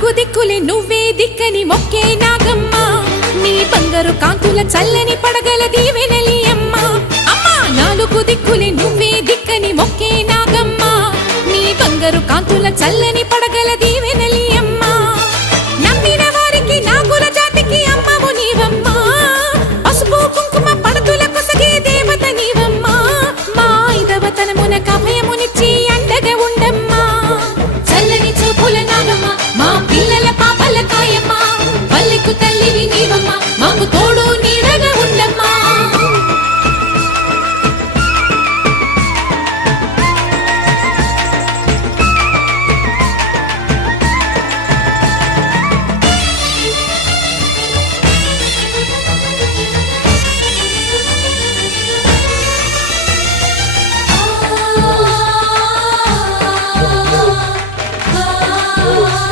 నాలుగు దిక్కులే నువ్వే దిక్కని మొక్కే నాగమ్మ నీ బంగారు కాంతుల చల్లని పడగల దీవెనలి అమ్మ అమ్మా నాలుగు దిక్కులే నువ్వే దిక్కని మొక్కే నాగమ్మ నీ బంగారు కాంతుల చల్లని పడగల